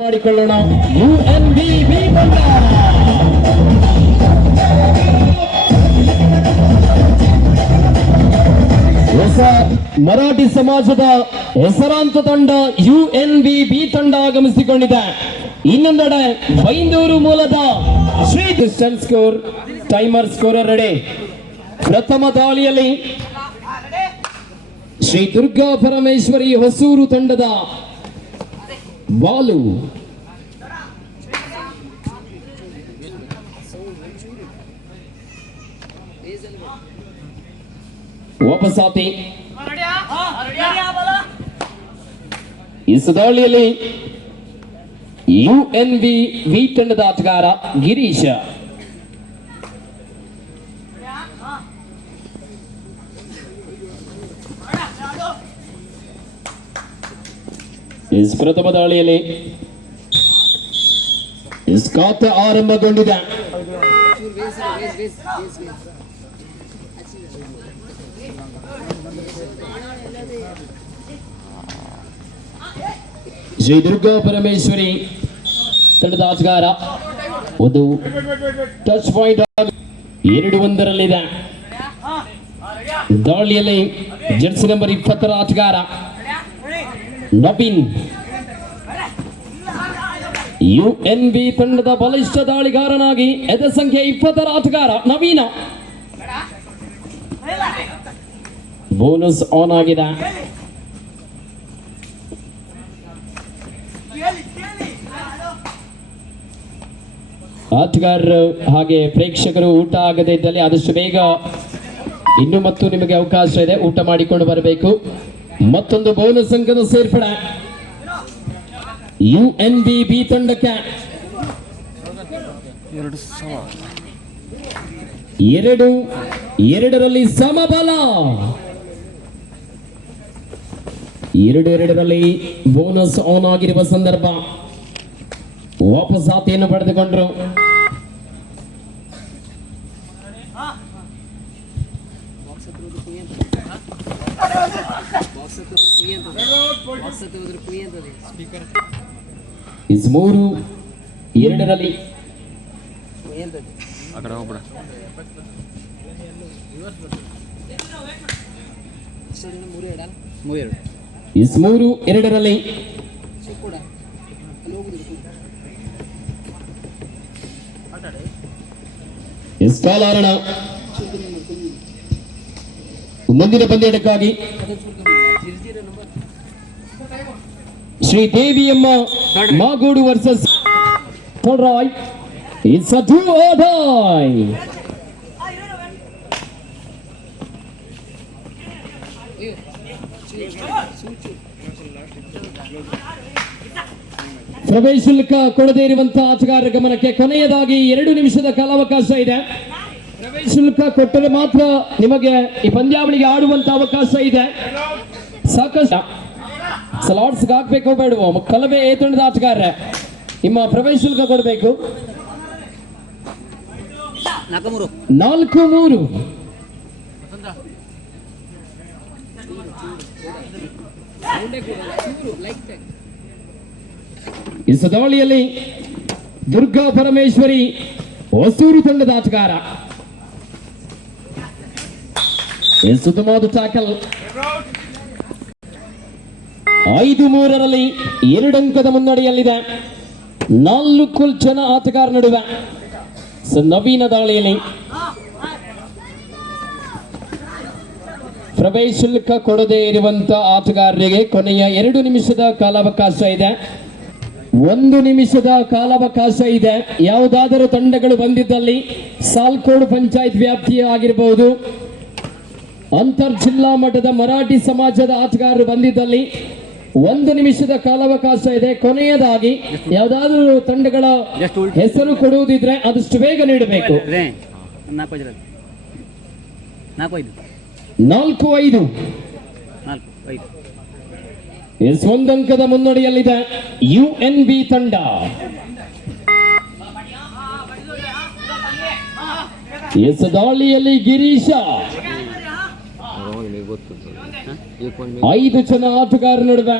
ಮಾಡಿಕೊಳ್ಳೋಣ. UNBB ತಂಡ ಹೊಸ ಮರಾಠಿ ಸಮಾಜದ ಹೆಸರಾಂತ ತಂಡ UNBB ತಂಡ ಆಗಮಿಸಿಕೊಂಡಿದೆ. ಇನ್ನೊಂದೆಡೆ ಬೈಂದೂರು ಮೂಲದ Shri distance score timer scorer ready. ಪ್ರಥಮ ದಾಳಿಯಲ್ಲಿ ಶ್ರೀ ದುರ್ಗಾ ಪರಮೇಶ್ವರಿ ಹೊಸೂರು ತಂಡದ ಬಾಲು ವಾಪಸಾತಿ. ಈ ದಾಳಿಯಲ್ಲಿ UNBB ತಂಡದ ಆಟಗಾರ ಗಿರೀಶ. ಪ್ರಥಮ ದಾಳಿಯಲ್ಲಿ ಖಾತೆ ಆರಂಭಗೊಂಡಿದೆ. ಶ್ರೀ ದುರ್ಗಾ ಪರಮೇಶ್ವರಿ ತಂಡದ ಆಟಗಾರ ಒಂದು ಟಚ್ ಪಾಯಿಂಟ್ 2-1 ದಾಳಿಯಲ್ಲಿ ಜರ್ಸಿ ನಂಬರ್ 20 ಆಟಗಾರ ನವೀನ್. UNB ತಂಡದ ಬಲಿಷ್ಠ ದಾಳಿಗಾರನಾಗಿ ಎದೆ ಸಂಖ್ಯೆ 20 ಆಟಗಾರ ನವೀನ. ಬೋನಸ್ ಆನ್ ಆಗಿದೆ. ಆಟಗಾರರು ಹಾಗೆ ಪ್ರೇಕ್ಷಕರು ಊಟ ಆಗದೇ ಇದ್ದಲ್ಲಿ ಆದಷ್ಟು ಬೇಗ ಇನ್ನು ಮತ್ತು ನಿಮಗೆ ಅವಕಾಶ ಇದೆ, ಊಟ ಮಾಡಿಕೊಂಡು ಬರಬೇಕು. ಮತ್ತೊಂದು ಬೋನಸ್ ಅಂಕದ ಸೇರ್ಪಡೆ UNBB ತಂಡಕ್ಕೆ. 2-2 ಸಮಬಲ. 2-2 ಬೋನಸ್ ಆನ್ ಆಗಿರುವ ಸಂದರ್ಭ ವಾಪಸಾತಿಯನ್ನು ಪಡೆದುಕೊಂಡರು. ಇಸ್ 3-2 ಇಸ್ 3-2 ಕಾಲಾರಣ. ಮುಂದಿನ ಪಂದ್ಯಕ್ಕಾಗಿ ಶ್ರೀ ದೇವಿಯಮ್ಮ ಮಾಗೋಡು ವರ್ಸಸ್ ರಾಯ್. It's a do or die. ಪ್ರವೇಶ ಶುಲ್ಕ ಕೊಡದೇ ಇರುವಂತಹ ಆಟಗಾರರ ಗಮನಕ್ಕೆ ಕೊನೆಯದಾಗಿ 2 ನಿಮಿಷದ ಕಾಲಾವಕಾಶ ಇದೆ. ಪ್ರವೇಶ ಶುಲ್ಕ ಕೊಟ್ಟರೆ ಮಾತ್ರ ನಿಮಗೆ ಈ ಪಂದ್ಯಾವಳಿಗೆ ಆಡುವಂತ ಅವಕಾಶ ಇದೆ. ಸಾಕಷ್ಟು ಸ್ಲಾಟ್ಸ್ ಹಾಕ್ಬೇಕು ಬೇಡವೋ ಕಲಬೆ ತಂಡದ ಆಟಗಾರರೇ ನಿಮ್ಮ ಪ್ರವೇಶ ಶುಲ್ಕ ಕೊಡಬೇಕು. 4-3 ಈ ದಾಳಿಯಲ್ಲಿ ದುರ್ಗಾ ಪರಮೇಶ್ವರಿ ಹೊಸೂರು ತಂಡದ ಆಟಗಾರ. ಸುತ್ತಮಾದ ಟ್ಯಾಕಲ್. 5-3 2 ಅಂಕದ ಮುನ್ನಡೆಯಲ್ಲಿದೆ. 4 ಜನ ಆಟಗಾರ ನಡುವೆ ನವೀನ ದಾಳಿಯಲ್ಲಿ ಪ್ರವೇಶ ಶುಲ್ಕ ಕೊಡದೇ ಇರುವಂತಹ ಆಟಗಾರರಿಗೆ ಕೊನೆಯ 2 ನಿಮಿಷದ ಕಾಲಾವಕಾಶ ಇದೆ. 1 ನಿಮಿಷದ ಕಾಲಾವಕಾಶ ಇದೆ. ಯಾವುದಾದರೂ ತಂಡಗಳು ಬಂದಿದ್ದಲ್ಲಿ ಸಾಲ್ಕೋಡು ಪಂಚಾಯತ್ ವ್ಯಾಪ್ತಿಯ ಆಗಿರಬಹುದು, ಅಂತರ್ ಜಿಲ್ಲಾ ಮಟ್ಟದ ಮರಾಠಿ ಸಮಾಜದ ಆಟಗಾರರು ಬಂದಿದ್ದಲ್ಲಿ 1 ನಿಮಿಷದ ಕಾಲಾವಕಾಶ ಇದೆ. ಕೊನೆಯದಾಗಿ ಯಾವುದಾದರೂ ತಂಡಗಳ ಹೆಸರು ಕೊಡುವುದಿದ್ರೆ ಆದಷ್ಟು ಬೇಗ ನೀಡಬೇಕು. 4-5 1 ಅಂಕದ ಮುನ್ನಡೆಯಲ್ಲಿದೆ UNB ತಂಡ. ದಾಳಿಯಲ್ಲಿ ಗಿರೀಶ 5 ಜನ ಆಟಗಾರ ನಡುವೆ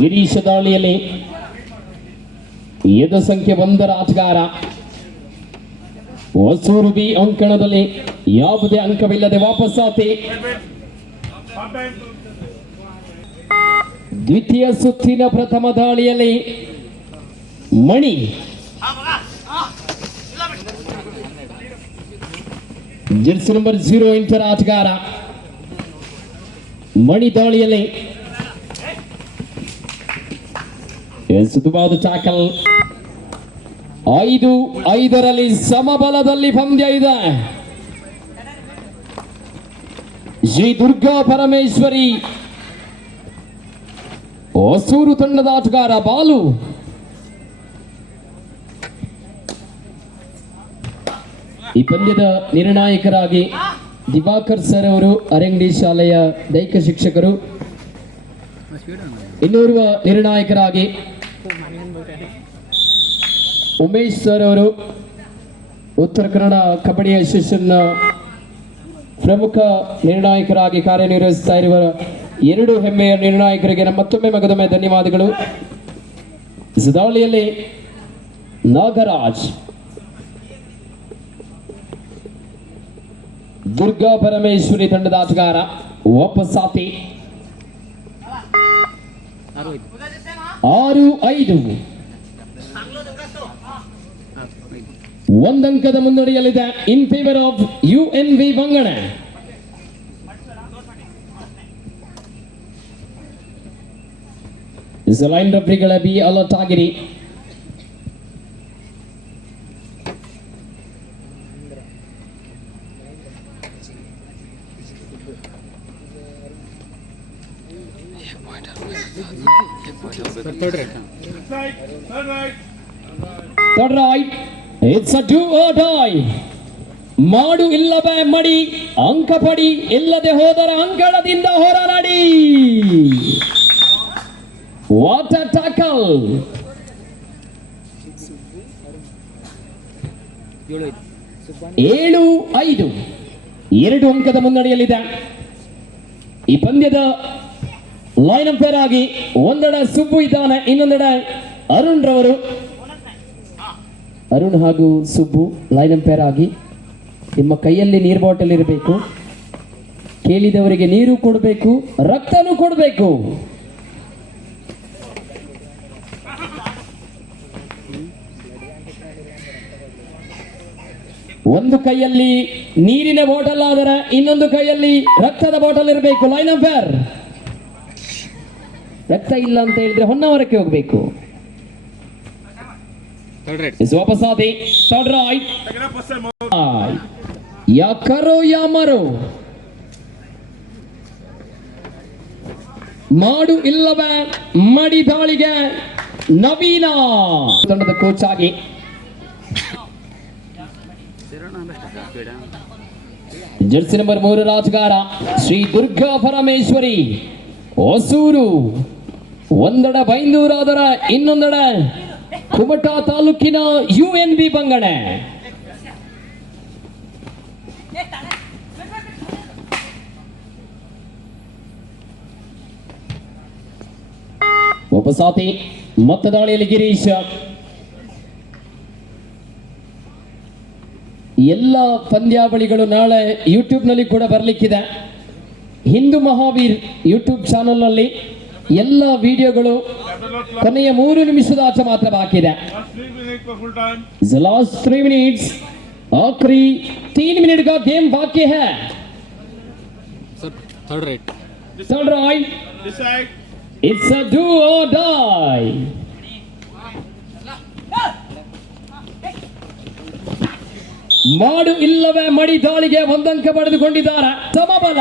ಗಿರೀಶ ದಾಳಿಯಲ್ಲಿ ಎದು ಸಂಖ್ಯೆ 1 ಆಟಗಾರ. ಹೊಸೂರು ಬಿ ಅಂಕಣದಲ್ಲಿ ಯಾವುದೇ ಅಂಕವಿಲ್ಲದೆ ವಾಪಸ್ಸಾತಿ. ದ್ವಿತೀಯ ಸುತ್ತಿನ ಪ್ರಥಮ ದಾಳಿಯಲ್ಲಿ ಮಣಿ ಜೆರ್ಸಿ ನಂಬರ್ 08 ಆಟಗಾರ. ಮಣಿ ದಾಳಿಯಲ್ಲಿ ಸುತ್ತುವಾದ ಟ್ಯಾಕಲ್. 5-5ರಲ್ಲಿ ಸಮಬಲದಲ್ಲಿ ಪಂದ್ಯ ಇದೆ. ಶ್ರೀ ದುರ್ಗಾ ಪರಮೇಶ್ವರಿ ಹೊಸೂರು ತಂಡದ ಆಟಗಾರ ಬಾಲು. ಈ ಪಂದ್ಯದ ನಿರ್ಣಾಯಕರಾಗಿ ದಿವಾಕರ್ ಸರ್ ಅವರು ಅರಂಗಡಿ ಶಾಲೆಯ ದೈಹಿಕ ಶಿಕ್ಷಕರು, ಇನ್ನೋರ್ವ ನಿರ್ಣಾಯಕರಾಗಿ ಉಮೇಶ್ ಸರ್ ಅವರು ಉತ್ತರ ಕನ್ನಡ ಕಬಡ್ಡಿ ಅಸೋಸಿಯೇಷನ್ನ ಪ್ರಮುಖ ನಿರ್ಣಾಯಕರಾಗಿ ಕಾರ್ಯನಿರ್ವಹಿಸ್ತಾ ಇರುವ 2 ಹೆಮ್ಮೆಯ ನಿರ್ಣಾಯಕರಿಗೆ ಮತ್ತೊಮ್ಮೆ ಮಗದೊಮ್ಮೆ ಧನ್ಯವಾದಗಳು. ದಾಳಿಯಲ್ಲಿ ನಾಗರಾಜ್ ದುರ್ಗಾ ಪರಮೇಶ್ವರಿ ತಂಡದ ಆಟಗಾರ ವಾಪಸ್ಸಾತಿ. 6-5 ಒಂದಂಕದ ಮುನ್ನಡೆಯಲ್ಲಿದೆ ಇನ್ ಫೇವರ್ ಆಫ್ UNV ಬಂಗಣ. ಲೈನ್ ರೆಫರಿಗಳ ಬಿ ಅಲರ್ಟ್ ಆಗಿರಿ. Third right. It's a do or die. ಮಾಡು ಇಲ್ಲವೇ ಮಡಿ, ಅಂಕ ಪಡಿ, ಇಲ್ಲದೆ ಹೋದರ ಅಂಗಳದಿಂದ ಹೊರನಡಿ. What a tackle! 7-5 2 ಅಂಕದ ಮುನ್ನಡೆಯಲ್ಲಿದೆ. ಈ ಪಂದ್ಯದ ಲೈನ್ ಅಂಪೈರ್ ಆಗಿ ಒಂದೆಡೆ ಸುಬ್ಬು ಇದ್ದಾನೆ, ಇನ್ನೊಂದೆಡೆ ಅರುಣ್ ರವರು. ಅರುಣ್ ಹಾಗೂ ಸುಬ್ಬು ಲೈನ್ ಅಂಪೈರ್ ಆಗಿ. ನಿಮ್ಮ ಕೈಯಲ್ಲಿ ನೀರು ಬಾಟಲ್ ಇರಬೇಕು, ಕೇಳಿದವರಿಗೆ ನೀರು ಕೊಡಬೇಕು, ರಕ್ತನೂ ಕೊಡಬೇಕು. ಒಂದು ಕೈಯಲ್ಲಿ ನೀರಿನ ಬಾಟಲ್ ಆದರೆ ಇನ್ನೊಂದು ಕೈಯಲ್ಲಿ ರಕ್ತದ ಬಾಟಲ್ ಇರಬೇಕು. ಲೈನ್ ಅಂಪೈರ್ ರಕ್ತ ಇಲ್ಲ ಅಂತ ಹೇಳಿದ್ರೆ ಹೊನ್ನಾವರಕ್ಕೆ ಹೋಗಬೇಕು. ವಾಪಸ್ಸಾದಿ. ಯಾಕರೋ ಯಾಮರೋ ಮಾಡು ಇಲ್ಲವೇ ಮಡಿ ದಾಳಿಗೆ ನವೀನ ತಂಡದ ಕೋಚ್ ಆಗಿ. ಜೆರ್ಸಿ ನಂಬರ್ 3 ಆಟಗಾರ ಶ್ರೀ ದುರ್ಗಾ ಪರಮೇಶ್ವರಿ ಹೊಸೂರು. ಒಂದೆಡೆ ಬೈಂದೂರಾದರ ಇನ್ನೊಂದೆಡೆ ಕುಮಟಾ ತಾಲೂಕಿನ UNB ಬಂಗಣೆ. ವಾಪಸ್ಸಾತಿ. ಮೊತ್ತ ದಾಳಿಯಲ್ಲಿ ಗಿರೀಶ್. ಎಲ್ಲ ಪಂದ್ಯಾವಳಿಗಳು ನಾಳೆ ಯೂಟ್ಯೂಬ್ ನಲ್ಲಿ ಕೂಡ ಬರಲಿಕ್ಕಿದೆ. ಹಿಂದೂ ಮಹಾವೀರ್ ಯೂಟ್ಯೂಬ್ ಚಾನೆಲ್ ನಲ್ಲಿ ಎಲ್ಲ ವಿಡಿಯೋಗಳು. ಕೊನೆಯ 3 ನಿಮಿಷದ ಆಟ ಮಾತ್ರ ಬಾಕಿ ಇದೆ. ಲಾಸ್ಟ್ 3 मिनट्स, आखिरी 3 मिनट का गेम बाकी है. Third right. It's a do or die. ಮಾಡು ಇಲ್ಲವೇ ಮಡಿ ದಾಳಿಗೆ ಒಂದಂಕ ಪಡೆದುಕೊಂಡಿದ್ದಾರೆ. ಸಮಬಲ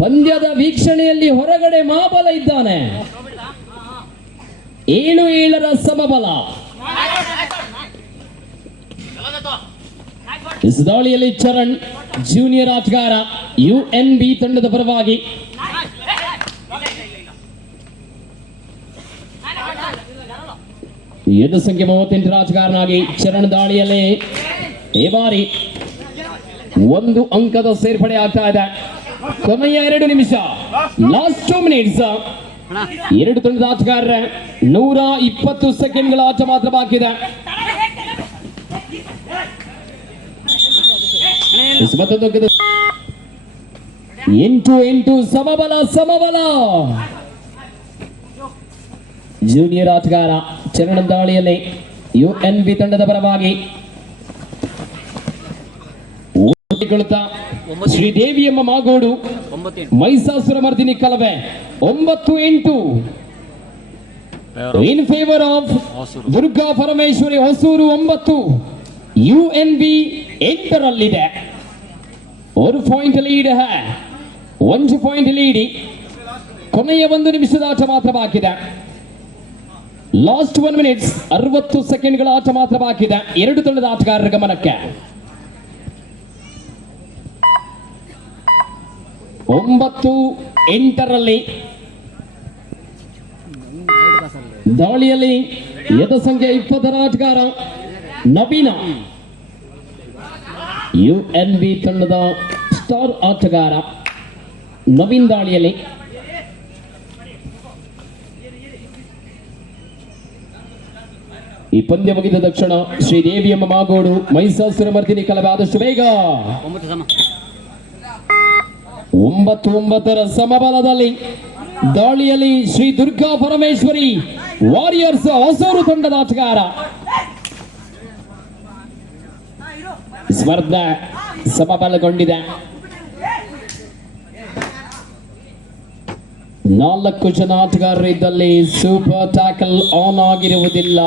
ಪಂದ್ಯದ ವೀಕ್ಷಣೆಯಲ್ಲಿ ಹೊರಗಡೆ ಮಾಬಲ ಇದ್ದಾನೆ. 7-7ರ ಸಮಬಲ. ದಾಳಿಯಲ್ಲಿ ಚರಣ್ ಜೂನಿಯರ್ ಆಟಗಾರ UNB ತಂಡದ ಪರವಾಗಿ. ಎದು ಸಂಖ್ಯೆ 38 ಆಟಗಾರನಾಗಿ ಚರಣ್ ದಾಳಿಯಲ್ಲಿ ಈ ಬಾರಿ 1 ಅಂಕದ ಸೇರ್ಪಡೆ ಆಗ್ತಾ ಇದೆ. ಕೊನೆಯ 2 ನಿಮಿಷ, ಲಾಸ್ಟ್ 2 ಮಿನಿಟ್ಸ್. ಎರಡು ತಂಡದ ಆಟಗಾರರ 120 ಸೆಕೆಂಡ್ಗಳ ಆಟ ಮಾತ್ರ ಬಾಕಿ ಇದೆ. ಎಂಟು ಸಮಬಲ. ಜೂನಿಯರ್ ಆಟಗಾರ ಚರಣ ದಾಳಿಯಲ್ಲಿ UNB ತಂಡದ ಪರವಾಗಿ Sreedeviyamma Magodu, Mahishasura Mardini Kalave 9-8 in favour of Durga Parameshwari Hosur 9, UNB 8ರಲ್ಲಿದೆ. 1 ಪಾಯಿಂಟ್ ಲೀಡ್, 1 ಪಾಯಿಂಟ್ ಲೀಡ್. ಕೊನೆಯ 1 ನಿಮಿಷದ ಆಟ ಮಾತ್ರ ಬಾಕಿದೆ. ಲಾಸ್ಟ್ 1 ಮಿನಿಟ್ಸ್, 60 ಸೆಕೆಂಡ್ಗಳ ಆಟ ಮಾತ್ರ ಬಾಕಿದೆ. ಎರಡು ತಂಡದ ಆಟಗಾರರ ಗಮನಕ್ಕೆ 9-8ರಲ್ಲಿ ದಾಳಿಯಲ್ಲಿ ಎದ ಸಂಖ್ಯೆ 20ರ ಆಟಗಾರ ನವೀನ, UNB ತಂಡದ ಸ್ಟಾರ್ ಆಟಗಾರ ನವೀನ್ ದಾಳಿಯಲ್ಲಿ. ಈ ಪಂದ್ಯ ಮುಗಿದ ತಕ್ಷಣ ಶ್ರೀದೇವಿಯಮ್ಮ ಮಾಗೋಡು, ಮೈಸಾಸುರ ಮರ್ದಿನಿ ಕಲಬೆ ಆದಷ್ಟು ಬೇಗ 9-9ರ ಸಮಬಲದಲ್ಲಿ ದಾಳಿಯಲ್ಲಿ ಶ್ರೀ ದುರ್ಗಾ ಪರಮೇಶ್ವರಿ ವಾರಿಯರ್ಸ್ ಹೊಸೂರು ತಂಡದ ಆಟಗಾರ. ಸ್ಪರ್ಧೆ ಸಮಬಲಗೊಂಡಿದೆ. 4 ಜನ ಆಟಗಾರರಿದ್ದಲ್ಲಿ ಸೂಪರ್ ಟ್ಯಾಕಲ್ ಆನ್ ಆಗಿರುವುದಿಲ್ಲ.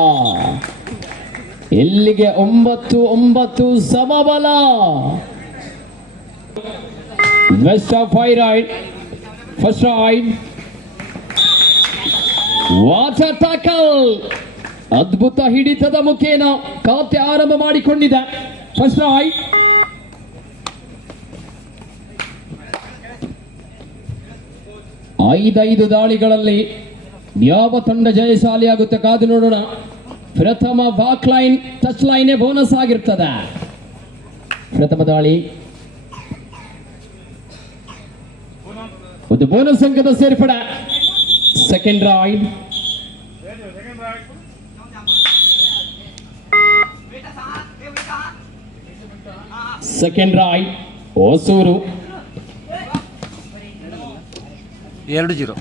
ಇಲ್ಲಿಗೆ 9-9 ಸಮಬಲ. West of high right, first right, what a tackle! ಅದ್ಭುತ ಹಿಡಿತದ ಮುಖೇನ ಖಾತೆ ಆರಂಭ ಮಾಡಿಕೊಂಡಿದೆ. ಫಸ್ಟ್ ರೈಟ್, ಐದು ದಾಳಿಗಳಲ್ಲಿ ಯಾವ ತಂಡ ಜಯಶಾಲಿ ಆಗುತ್ತೆ ಕಾದು ನೋಡೋಣ. ಪ್ರಥಮ back line, touch line bonus ಆಗಿರ್ತದೆ. ಪ್ರಥಮ ದಾಳಿ ಒಂದು ಬೋನಸ್ ಅಂಕದ ಸೇರ್ಪಡೆ. Second raid, Hosur 2-0.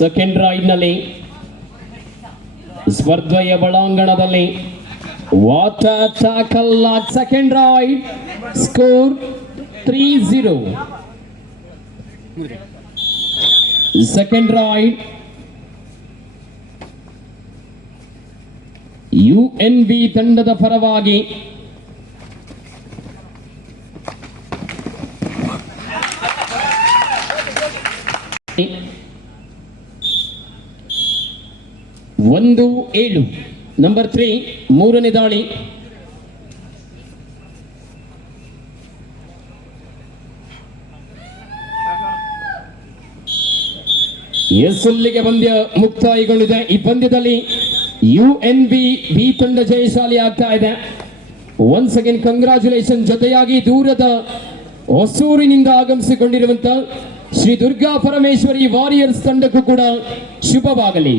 Second raid ನಲ್ಲಿ ಸ್ಪರ್ಧೆಯ ಒಳಾಂಗಣದಲ್ಲಿ water tackle. Second raid, score 3-0. Second raid, UNB ತಂಡದ ಪರವಾಗಿ ಒಂದು 7. ನಂಬರ್ 3, ಮೂರನೇ ದಾಳಿ. ಎಸ್ಸಲ್ಲಿಗೆ ಪಂದ್ಯ ಮುಕ್ತಾಯಗೊಂಡಿದೆ. ಈ ಪಂದ್ಯದಲ್ಲಿ UNB ಬಿ ತಂಡ ಜಯಶಾಲಿ ಆಗ್ತಾ ಇದೆ. Once again congratulation. ಜೊತೆಯಾಗಿ ದೂರದ ಹೊಸೂರಿನಿಂದ ಆಗಮಿಸಿಕೊಂಡಿರುವಂತಹ ಶ್ರೀ ದುರ್ಗಾ ಪರಮೇಶ್ವರಿ ವಾರಿಯರ್ಸ್ ತಂಡಕ್ಕೂ ಕೂಡ ಶುಭವಾಗಲಿ.